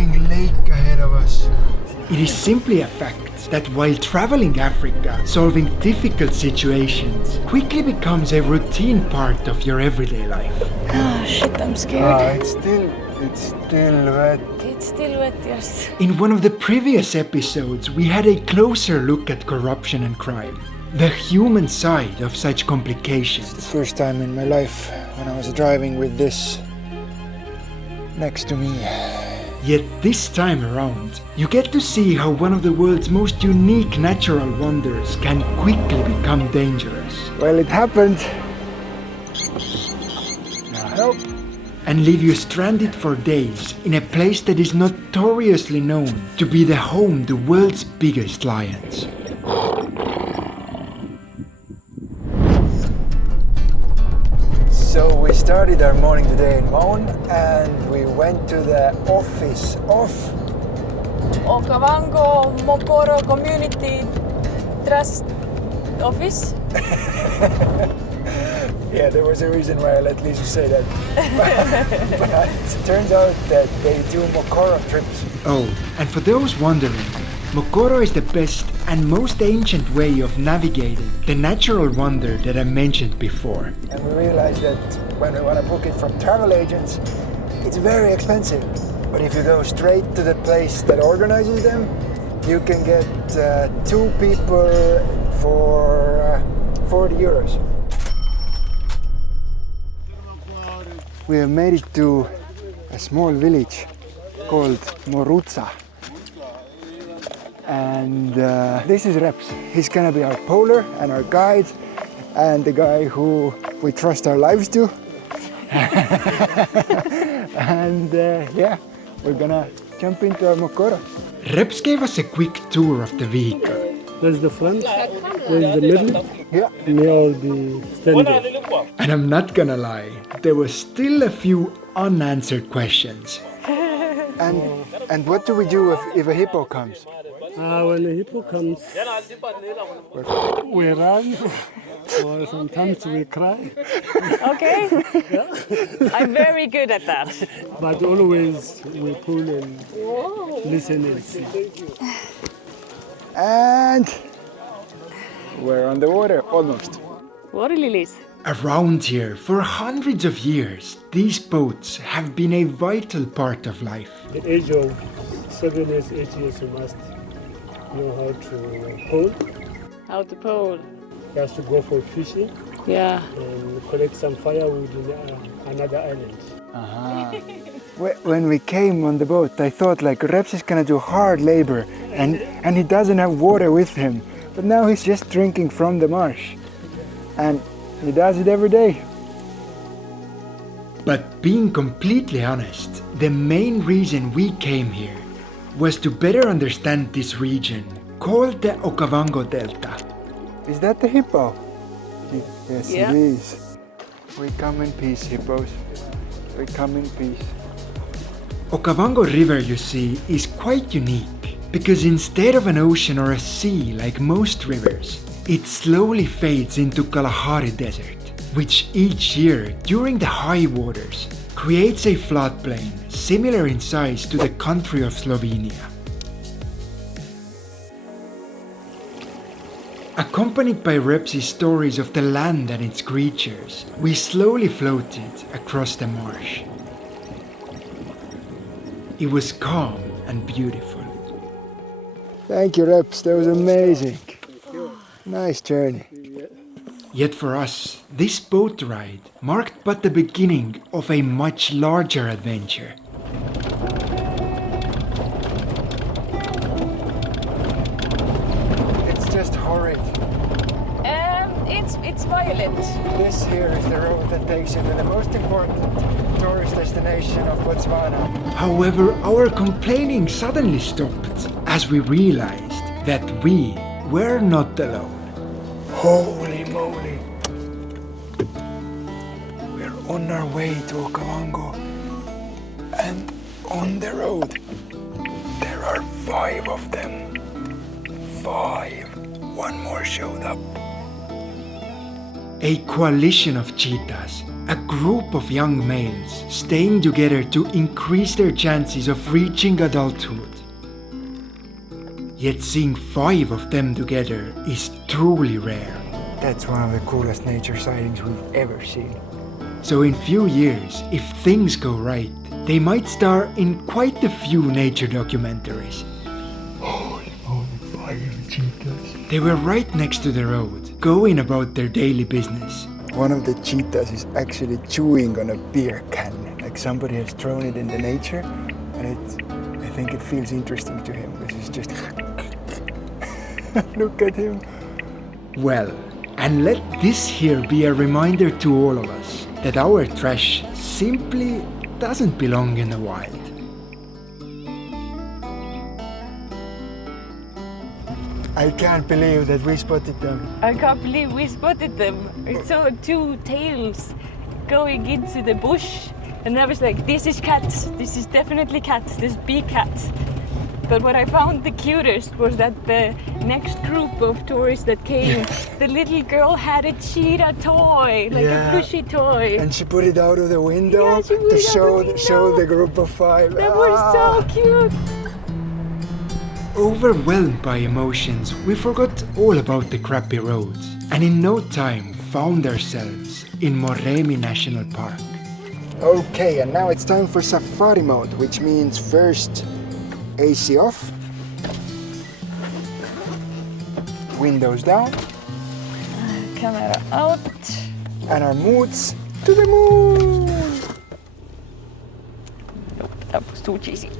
fucking lake ahead of us. It is simply a fact that while traveling Africa, solving difficult situations quickly becomes a routine part of your everyday life. Oh shit, I'm scared. It's still wet. It's still wet, yes. In one of the previous episodes, we had a closer look at corruption and crime, the human side of such complications. The first time in my life when I was driving with this next to me. Yet this time around, you get to see how one of the world's most unique natural wonders can quickly become dangerous. Well, it happened. Now help. And leave you stranded for days in a place that is notoriously known to be the home to the world's biggest lions. So we started our morning today in Mon and we went to the office of Okavango Mokoro Community Trust Office. Yeah, there was a reason why I let Liisu say that. But it turns out that they do mokoro trips. Oh, and for those wondering, mokoro is the best and most ancient way of navigating the natural wonder that I mentioned before. And we realized that when we want to book it from travel agents, it's very expensive. But if you go straight to the place that organizes them, you can get 2 people for 40 euros. We have made it to a small village called Morutsa. And this is Reps. He's gonna be our polar and our guide and the guy who we trust our lives to. And yeah, we're gonna jump into our mokoro. Reps gave us a quick tour of the vehicle. There's the front, there's the middle, Yeah. near the standard. And I'm not gonna lie, there were still a few unanswered questions. And what do we do if a hippo comes? When the hippo comes, we run, or sometimes we cry, Okay. I'm very good at that. but always we pull and listen and see. And we're on the water, almost. Water lilies. Around here, for hundreds of years, these boats have been a vital part of life. At the age of 7 years, 8 years, you must know how to pole. How to pole. You have to go for fishing Yeah. and collect some firewood in another island. When we came on the boat, I thought like Reps is gonna do hard labor and he doesn't have water with him. But now he's just drinking from the marsh. And he does it every day. But being completely honest, the main reason we came here was to better understand this region called the Okavango Delta. Is that the hippo? Yes, Yeah. it is. We come in peace, hippos. We come in peace. Okavango River, you see, is quite unique because instead of an ocean or a sea like most rivers, it slowly fades into Kalahari Desert, which each year during the high waters creates a floodplain similar in size to the country of Slovenia. Accompanied by Reps's stories of the land and its creatures, we slowly floated across the marsh. It was calm and beautiful. Thank you, Reps. That was amazing. Nice journey. Yet for us, this boat ride marked but the beginning of a much larger adventure. It's just horrid. It's violent. This here is the road that takes you to the most important tourist destination of Botswana. However, our complaining suddenly stopped as we realized that we were not alone. Holy moly! We're on our way to Okavango. And on the road, there are 5 of them. 5. One more showed up. A coalition of cheetahs A group of young males staying together to increase their chances of reaching adulthood. Yet seeing 5 of them together is truly rare. That's one of the coolest nature sightings we've ever seen. So in few years, if things go right, they might star in quite a few nature documentaries. Holy 5 cheetahs. They were right next to the road, going about their daily business. One of the cheetahs is actually chewing on a beer can, like somebody has thrown it in the nature, and I think it feels interesting to him. This is just look at him. Well, and let this here be a reminder to all of us that our trash simply doesn't belong in the wild. I can't believe that we spotted them. I can't believe we spotted them. We saw 2 tails going into the bush, and I was like, this is cats. This is definitely cats. This big cats. But what I found the cutest was that the next group of tourists that came, the little girl had a cheetah toy, like a plushy toy. And she put it out of the window Yeah, she put to it out the show window. the group of 5. That was so cute. Overwhelmed by emotions, we forgot all about the crappy roads, and in no time found ourselves in Moremi National Park. Okay, and now it's time for safari mode, which means first AC off, windows down, Camera out. and our moods to the moon. Nope, that was too cheesy.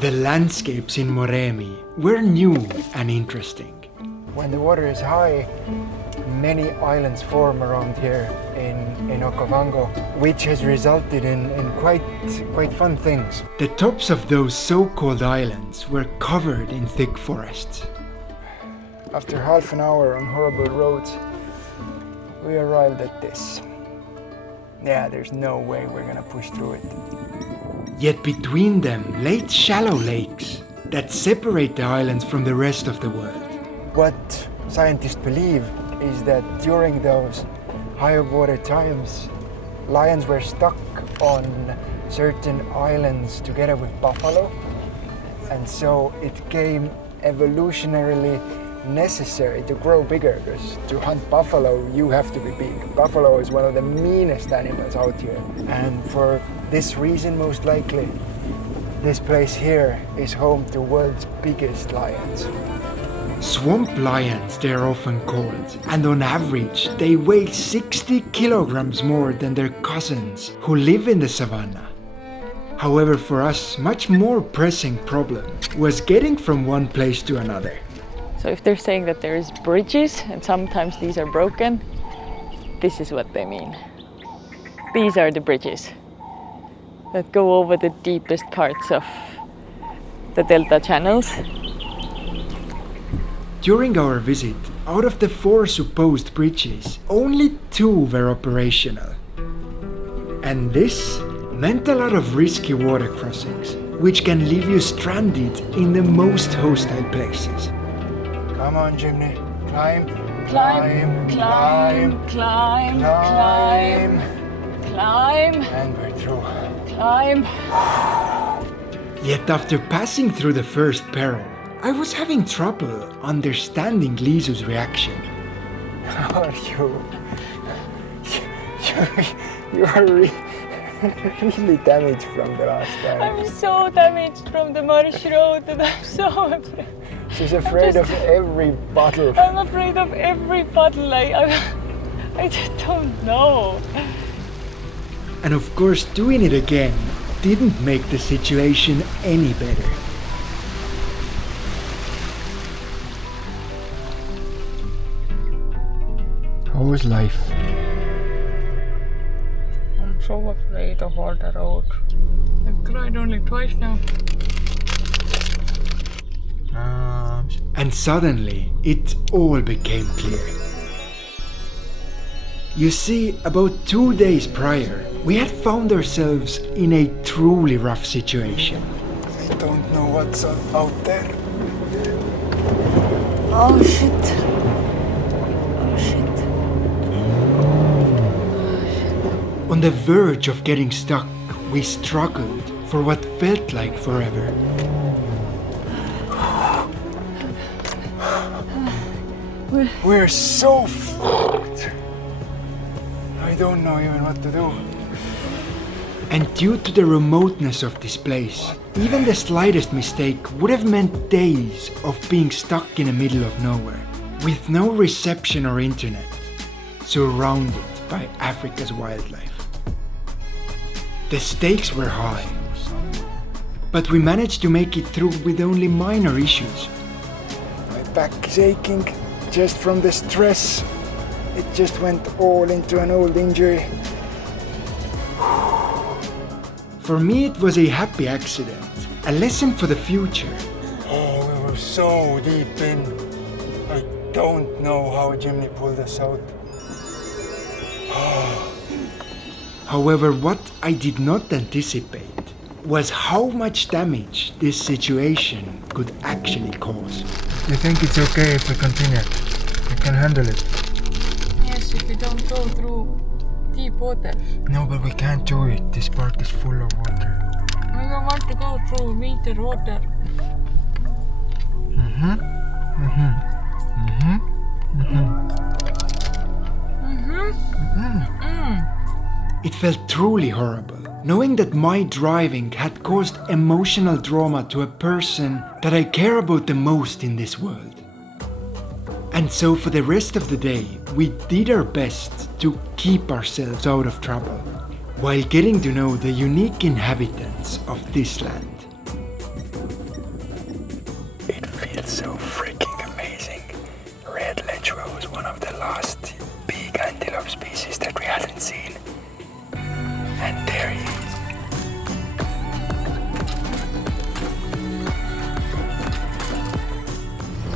The landscapes in Moremi were new and interesting. When the water is high, many islands form around here in Okavango, which has resulted in quite fun things. The tops of those so-called islands were covered in thick forests. After half an hour on horrible roads, we arrived at this. Yeah, there's no way we're gonna push through it. Yet between them lay shallow lakes that separate the islands from the rest of the world. What scientists believe is that during those high water times, lions were stuck on certain islands together with buffalo, and so it came evolutionarily necessary to grow bigger, because to hunt buffalo you have to be big. Buffalo is one of the meanest animals out here, and for this reason most likely this place here is home to world's biggest lions. Swamp lions they're often called, and on average they weigh 60 kilograms more than their cousins who live in the savannah. However, for us, much more pressing problem was getting from one place to another. So if they're saying that there is bridges and sometimes these are broken, this is what they mean. These are the bridges that go over the deepest parts of the delta channels. During our visit, out of the 4 supposed bridges, only 2 were operational. And this meant a lot of risky water crossings, which can leave you stranded in the most hostile places. Come on, Jimmy, climb, Climb, climb, climb, climb, climb, and we're through. climb. Yet after passing through the first peril, I was having trouble understanding Liisu's reaction. How are you? You are really damaged from the last time. I'm so damaged from the marsh road that I'm so afraid. She's afraid of every bottle. I'm afraid of every puddle. I just don't know. And of course, doing it again didn't make the situation any better. How was life? I'm so afraid of all the road. I've cried only twice now. And suddenly, it all became clear. You see, about 2 days prior, we had found ourselves in a truly rough situation. I don't know what's out there. Oh shit. Oh shit. On the verge of getting stuck, we struggled for what felt like forever. We're so fucked. I don't know even what to do. And due to the remoteness of this place, even the slightest mistake would have meant days of being stuck in the middle of nowhere, with no reception or internet, surrounded by Africa's wildlife. The stakes were high, but we managed to make it through with only minor issues. My back is aching just from the stress. It just went all into an old injury. For me, it was a happy accident, a lesson for the future. Oh, we were so deep in. I don't know how Jimmy pulled us out. However, what I did not anticipate was how much damage this situation could actually cause. You think it's okay if we continue? We can handle it. Yes, if we don't go through deep water. No, but we can't do it. This part is full of water. I don't want to go through meter water. It felt truly horrible, knowing that my driving had caused emotional trauma to a person that I care about the most in this world. And so for the rest of the day, we did our best to keep ourselves out of trouble, while getting to know the unique inhabitants of this land. It feels so freaking amazing. Red ledgerow was one of the last big antelope species that we hadn't seen. And there he is.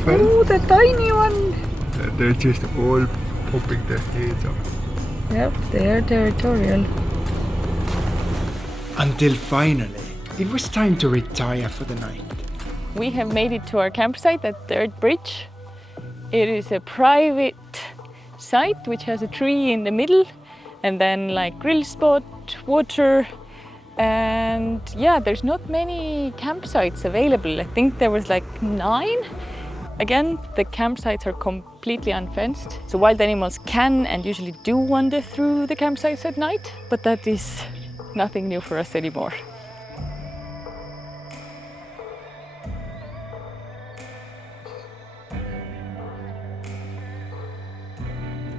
Oh, the tiny one! They're just all popping their heads up. Yep, they're territorial. Until finally, it was time to retire for the night. We have made it to our campsite at Third Bridge. It is a private site which has a tree in the middle and then like grill spot, water, and yeah, there's not many campsites available. I think there was like 9. Again, the campsites are completely unfenced, so wild animals can and usually do wander through the campsites at night, but that is nothing new for us anymore.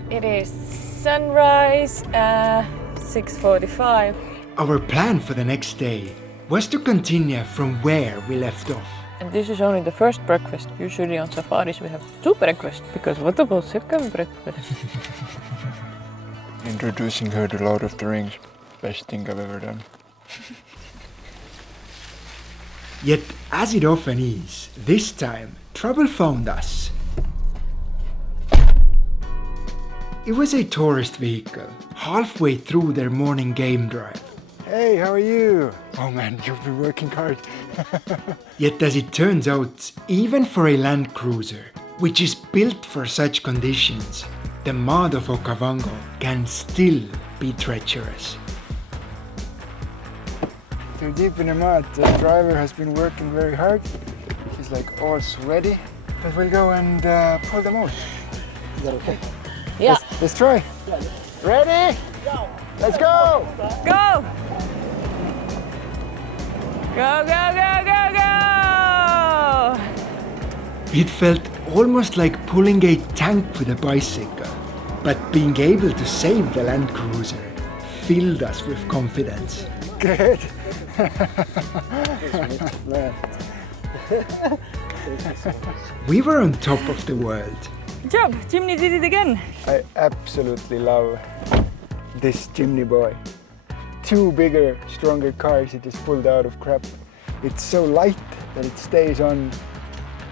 It is sunrise at 6:45. Our plan for the next day was to continue from where we left off. And this is only the first breakfast. Usually on safaris we have 2 breakfasts, because what about second breakfast? Introducing her to Lord of the Rings. Best thing I've ever done. Yet, as it often is, this time trouble found us. It was a tourist vehicle, halfway through their morning game drive. Hey, how are you? Oh man, you've been working hard. Yet as it turns out, even for a Land Cruiser, which is built for such conditions, the mud of Okavango can still be treacherous. Too deep in the mud. The driver has been working very hard. He's like all sweaty. But we'll go and pull them out. Is that okay? Yeah. Let's try. Ready? Go. Let's go! Go! Go, go, go, go, go! It felt almost like pulling a tank with a bicycle, but being able to save the Land Cruiser filled us with confidence. Good. We were on top of the world. Good job, Jimmy did it again. I absolutely love this chimney boy. 2 bigger, stronger cars he just pulled out of crap. It's so light that it stays on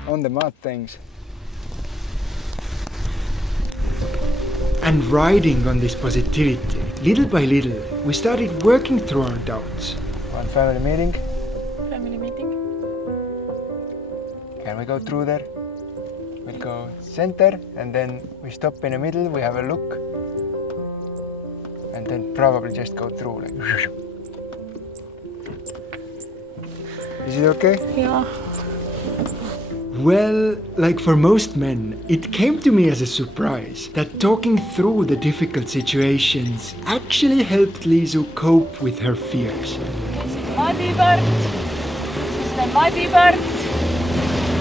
the mud things. And riding on this positivity, little by little, we started working through our doubts. One family meeting. Family meeting. Can we go through there? We'll go center and then we stop in the middle, we have a look. and then probably just go through like. Is it okay? Yeah. Well, like for most men, it came to me as a surprise that talking through the difficult situations actually helped Liisu cope with her fears. This is muddy part. This is the muddy part.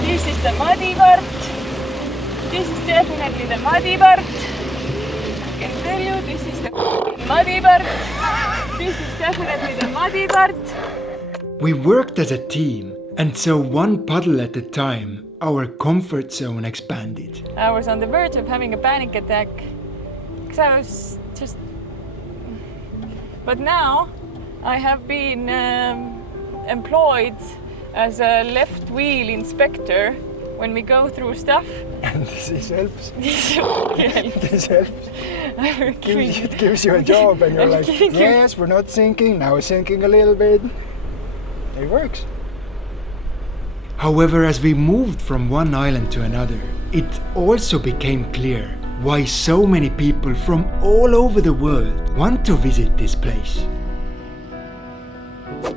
This is the muddy part. This is definitely the muddy part. I can tell you, this is the muddy part. This is definitely the muddy part. We worked as a team, and so one puddle at a time, our comfort zone expanded. I was on the verge of having a panic attack because I was just. But now I have been employed as a left wheel inspector when we go through stuff. And this helps. This helps. This helps. It gives you a job, and you're like, yes, we're not sinking, now we're sinking a little bit. It works. However, as we moved from one island to another, it also became clear why so many people from all over the world want to visit this place.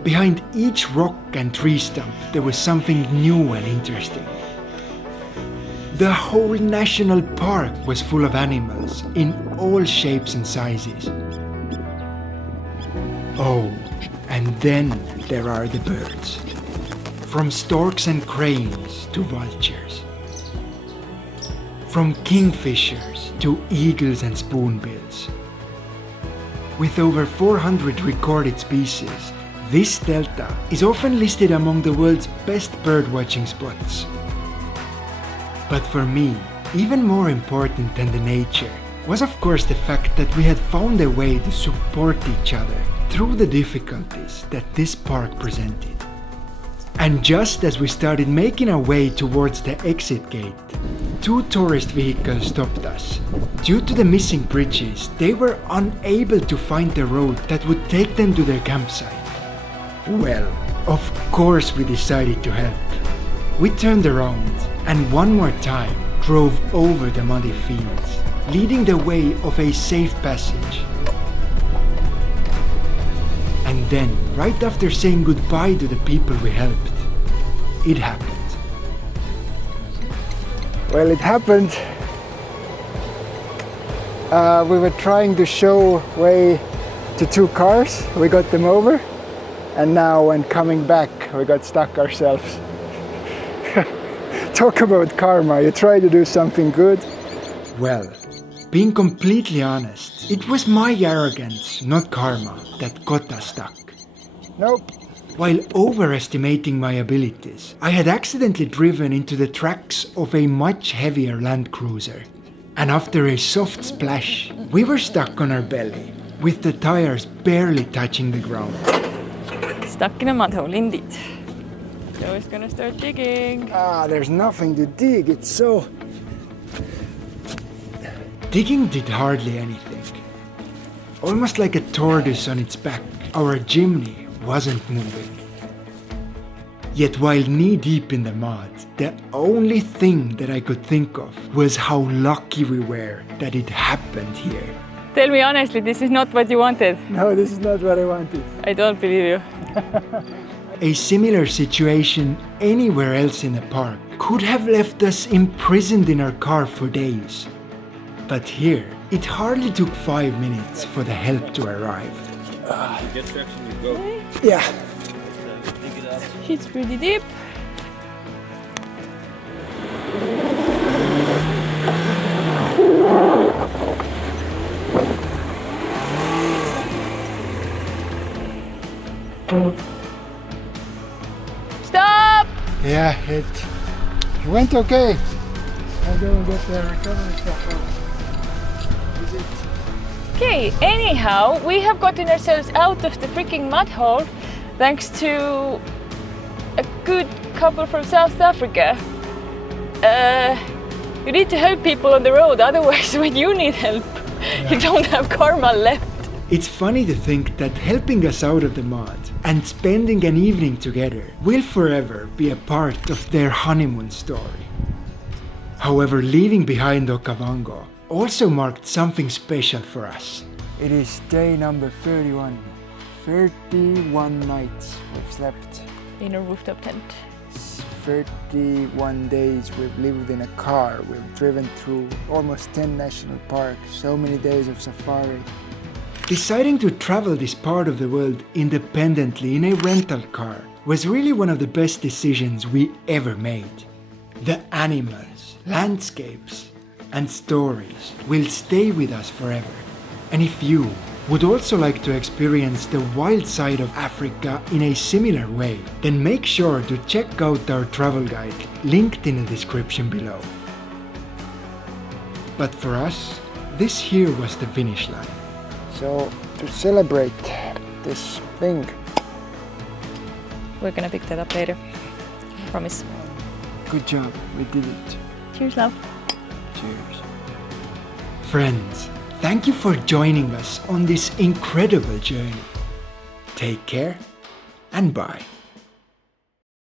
Behind each rock and tree stump, there was something new and interesting. The whole national park was full of animals in all shapes and sizes. Oh, and then there are the birds. From storks and cranes to vultures. From kingfishers to eagles and spoonbills. With over 400 recorded species, this delta is often listed among the world's best birdwatching spots. But for me, even more important than the nature was of course the fact that we had found a way to support each other through the difficulties that this park presented. And just as we started making our way towards the exit gate, 2 tourist vehicles stopped us. Due to the missing bridges, they were unable to find the road that would take them to their campsite. Well, of course we decided to help. We turned around and one more time drove over the muddy fields, leading the way of a safe passage. And then, right after saying goodbye to the people we helped, it happened. Well, it happened. We were trying to show way to 2 cars. We got them over. And now when coming back, we got stuck ourselves. Talk about karma. You try to do something good. Well, being completely honest, it was my arrogance, not karma, that got us stuck. Nope. While overestimating my abilities, I had accidentally driven into the tracks of a much heavier Land Cruiser. And after a soft splash, we were stuck on our belly, with the tires barely touching the ground. Stuck in a mud hole indeed. Joe is gonna start digging. There's nothing to dig. It's so... Digging did hardly anything. Almost like a tortoise on its back, our chimney wasn't moving. Yet while knee-deep in the mud, the only thing that I could think of was how lucky we were that it happened here. Tell me honestly, this is not what you wanted. No, this is not what I wanted. I don't believe you. A similar situation anywhere else in the park could have left us imprisoned in our car for days. But here, it hardly took 5 minutes for the help to arrive. Get traction, you go. Yeah. Dig it up. It's pretty deep. Stop! Yeah, it went okay. I'll go and get the recovery stuff out. Okay, anyhow, we have gotten ourselves out of the freaking mud hole thanks to a good couple from South Africa. You need to help people on the road, otherwise when you need help, you don't have karma left. It's funny to think that helping us out of the mud and spending an evening together will forever be a part of their honeymoon story. However, leaving behind Okavango also marked something special for us. It is day number 31. 31 nights we've slept. In a rooftop tent. 31 days we've lived in a car. We've driven through almost 10 national parks. So many days of safari. Deciding to travel this part of the world independently in a rental car was really one of the best decisions we ever made. The animals, landscapes, and stories will stay with us forever. And if you would also like to experience the wild side of Africa in a similar way, then make sure to check out our travel guide linked in the description below. But for us, this here was the finish line. So to celebrate this thing, We're gonna pick that up later. Promise. good job, we did it. Cheers, love. Cheers. Friends, thank you for joining us on this incredible journey. Take care and bye.